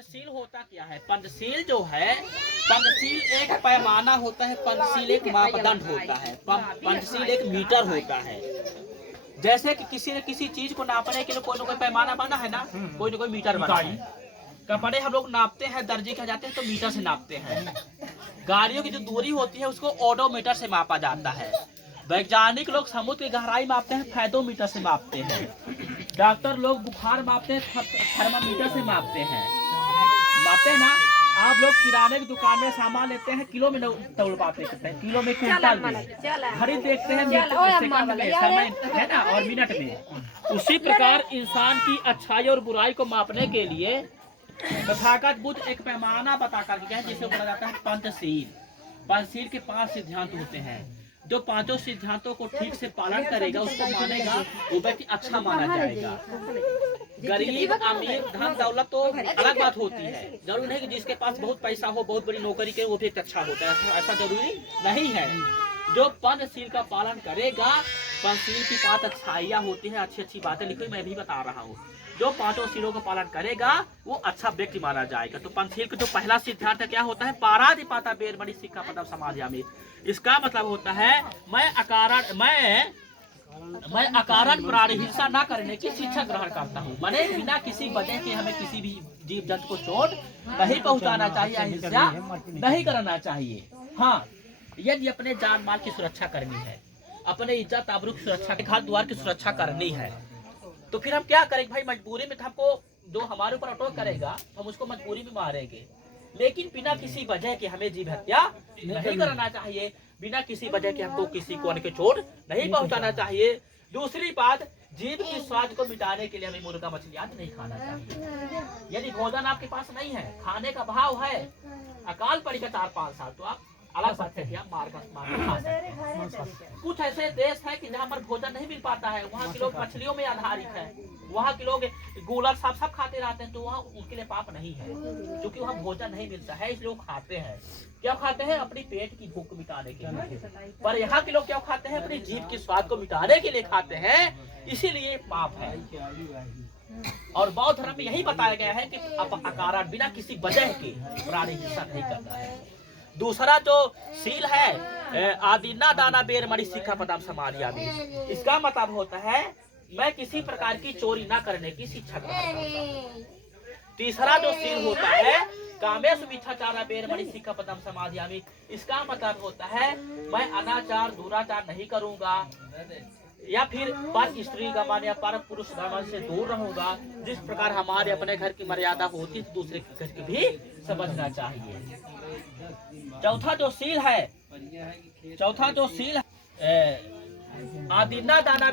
पंचशील होता क्या है? पंचशील जो है, पंचशील एक पैमाना होता है, पंचशील एक मापदंड होता है, पंचशील एक मीटर होता है। जैसे कि किसी न किसी चीज को नापने के लिए कोई ना कोई पैमाना बना है ना, कोई ना कोई मीटर बना है। कपड़े हम लोग नापते हैं, दर्जी के जाते हैं तो मीटर से नापते हैं। गाड़ियों की जो दूरी होती है उसको ओडोमीटर से मापा जाता है। वैज्ञानिक लोग समुद्र की गहराई मापते हैं, फैदोमीटर से मापते हैं। डॉक्टर लोग बुखार मापते हैं, थर्मामीटर से मापते हैं ना। आप लोग किराने की दुकान में सामान लेते हैं, किलो में तौल पाते हैं, किलो में, क्विंटल में। घड़ी देखते हैं सेकंड में, समय है ना, और मिनट में। उसी प्रकार इंसान की अच्छाई और बुराई को मापने के लिए तथागत बुद्ध एक पैमाना बता कर के, जिसे बोला जाता है पंचशील। पंचशील के 5 सिद्धांत होते हैं। जो पांचों सिद्धांतों को ठीक से पालन करेगा, उसको मानेगा, वो व्यक्ति अच्छा माना जाएगा। गरीब अमीर धन दौलत तो अलग बात होती है। जरूरी नहीं कि जिसके पास बहुत पैसा हो, बहुत बड़ी नौकरी करे, वो भी एक अच्छा होता है, ऐसा जरूरी नहीं है। जो पंचशील का पालन करेगा, पंचशील की 5 अच्छाइयाँ होती है, अच्छी अच्छी बातें लिखी मैं भी बता रहा हूँ। जो 5 शीलों का पालन करेगा वो अच्छा व्यक्ति माना जाएगा। तो पंचशील का जो पहला सिद्धांत क्या होता है? पारादिपाता बेरमणि सिक्खापदम समादयामि। इसका मतलब होता है मैं अकारण प्राणी हिंसा न करने की शिक्षा ग्रहण करता हूँ। मैंने बिना किसी वजह के हमें किसी भी जीव जंतु को चोट नहीं पहुँचाना चाहिए, हिंसा नहीं करना चाहिए। हाँ, यदि अपने जान माल की सुरक्षा करनी है, अपने इज्जत आबरू की सुरक्षा, घर द्वार की सुरक्षा करनी है, तो फिर हम क्या करेंगे भाई? मजबूरी में हमको जो हमारे ऊपर अटैक करेगा हम उसको मजबूरी में मारेंगे। लेकिन बिना किसी वजह के हमें जीव हत्या नहीं करना चाहिए। बिना किसी वजह के हमको किसी को के चोट नहीं पहुंचाना चाहिए। दूसरी बात, जीव की स्वाद को मिटाने के लिए हमें मुर्गा मछली आदि नहीं खाना चाहिए। यदि भोजन आपके पास नहीं है, खाने का भाव है, अकाल पड़ेगा 4-5 साल, तो आप अलग बात है कि आप मार कर खा सकते हैं। कुछ ऐसे देश है कि जहाँ पर भोजन नहीं मिल पाता है, वहाँ के लोग मछलियों में आधारित है, वहाँ के लोग गूलर सब खाते रहते हैं, तो वहाँ उनके लिए पाप नहीं है, क्योंकि वहाँ भोजन नहीं मिलता है, इसलिए वो खाते हैं। क्या खाते हैं? अपनी पेट की भूख मिटाने के लिए। पर यहाँ के लोग क्या खाते हैं? अपनी जीभ के स्वाद को मिटाने के लिए खाते हैं, इसीलिए पाप है। और बौद्ध धर्म में यही बताया गया है कि अकारण बिना किसी वजह के प्राणी हिंसा नहीं करना है। दूसरा जो शील है, आदिना दाना बेरमणि सिक्खापदम समादयामि। इसका मतलब होता है मैं किसी प्रकार की चोरी ना करने की शिक्षा ग्रहण करता हूं। तीसरा जो शील होता है, कामेषु मिथ्याचार बेरमणि सिक्खापदम समादयामि। इसका मतलब होता है मैं अनाचार दुराचार नहीं करूंगा, या फिर पर स्त्री गमन या पर पुरुष गमन से दूर रहूंगा। जिस प्रकार हमारे अपने घर की मर्यादा होती है, दूसरे के घर की भी समझना चाहिए। चौथा जो शील है, आदिना दाना